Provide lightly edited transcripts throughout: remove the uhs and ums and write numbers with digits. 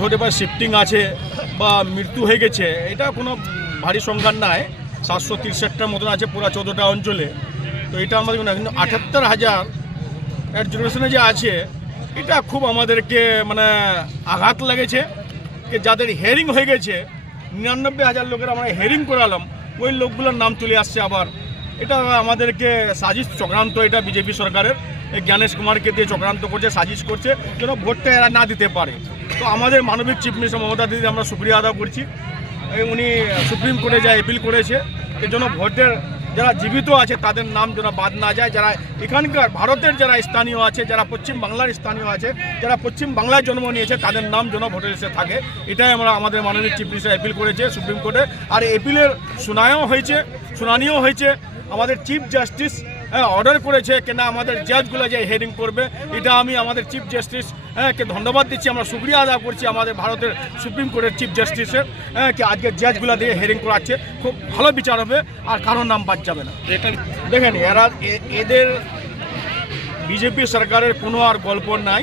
ধরে বা শিফটিং আছে বা মৃত্যু হয়ে গেছে, এটা কোনো ভারী সংখ্যা নয়। 763টার মতন আছে পুরো 14টা অঞ্চলে। তো এটা আমাদের কিন্তু 78,000 জেনারেশনে যে আছে, এটা খুব আমাদেরকে মানে আঘাত লেগেছে। যাদের হেয়ারিং হয়ে গেছে 99,000 লোকের আমরা হেয়ারিং করালাম, ওই লোকগুলোর নাম চলে আসছে আবার। এটা আমাদেরকে সাজিশ চক্রান্ত, এটা বিজেপি সরকারের জ্ঞানেশ কুমারকে দিয়ে চক্রান্ত করছে, সাজিশ করছে যেন ভোটটা এরা না দিতে পারে। তো আমাদের মানবিক চিফ মিনিস্টার মমতা দিদি আমরা শুক্রিয়া আদা করছি। উনি সুপ্রিম কোর্টে যা অ্যাপিল করেছে, এর জন্য ভোটের যারা জীবিত আছে তাদের নাম যেন বাদ না যায়। যারা এখানকার ভারতের যারা স্থানীয় আছে, যারা পশ্চিম বাংলার স্থানীয় আছে, যারা পশ্চিম বাংলায় জন্ম নিয়েছে, তাদের নাম যেন ভোটের লিস্টে থাকে। এটাই আমরা আমাদের মাননীয় চিফ মিনিস্টার অ্যাপিল করেছে সুপ্রিম কোর্টে। আর অ্যাপিলের শুনানিও হয়েছে। আমাদের চিফ জাস্টিস অর্ডার করেছে কেনা আমাদের জাজগুলো যে হিয়ারিং করবে। এটা আমি আমাদের চিফ জাস্টিস কে ধন্যবাদ দিচ্ছি, আমরা শুক্রিয়া আদা করছি আমাদের ভারতের সুপ্রিম কোর্টের চিফ জাস্টিসের কি আজকে জাজগুলো দিয়ে হিয়ারিং করাচ্ছে। খুব ভালো বিচার হবে আর কারোর নাম বাদ যাবে না। এটা দেখেন, এদের বিজেপি সরকারের কোনো আর গল্প নাই,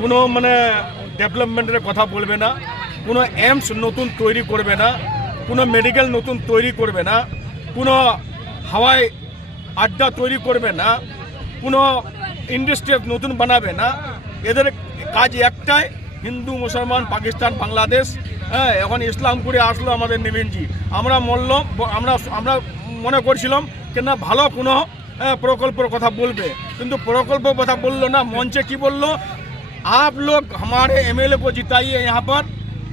কোনো মানে ডেভেলপমেন্টের কথা বলবে না, কোনো এইমস নতুন তৈরি করবে না, কোনো মেডিকেল নতুন তৈরি করবে না, কোনো হাওয়াই আড্ডা তৈরি করবে না, কোনো ইন্ডাস্ট্রি নতুন বানাবে না। এদের কাজ একটাই, হিন্দু মুসলমান পাকিস্তান বাংলাদেশ। এখন ইসলামপুরে আসলো আমাদের নেভিনজি, আমরা আমরা মনে করছিলাম কেন ভালো কোনো প্রকল্পের কথা বলবে, কিন্তু প্রকল্প কথা বললো না। মঞ্চে কি বললো, आप लोग हमारे एमएलए को जिताइए, यहाँ पर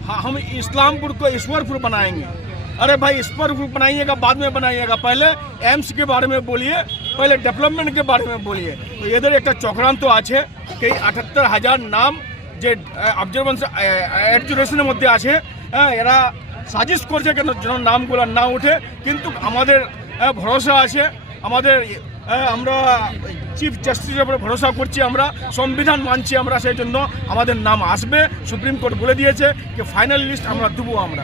हम इस्लामपुर को ईश्वरपुर बनाएंगे। अरे भाई, ईश्वरपुर बनाइएगा बाद में बनाइएगा, पहले एम्स के बारे में बोलिए, पहले डेवलपमेंट के बारे में बोलिए। तो এদের একটা চক্রান্ত আছে, এই 78,000 নাম যে অবজারভেন্স অ্যাডজুরেশনের মধ্যে আছে, এরা সাজিশ করছে কেন যেন নামগুলো না ওঠে। কিন্তু আমাদের ভরসা আছে, আমরা চিফ জাস্টিসের উপরে ভরসা করছি, আমরা সংবিধান মানছি, আমরা সেই জন্য আমাদের নাম আসবে। সুপ্রিম কোর্ট বলে দিয়েছে যে ফাইনাল লিস্ট আমরা দেবো আমরা।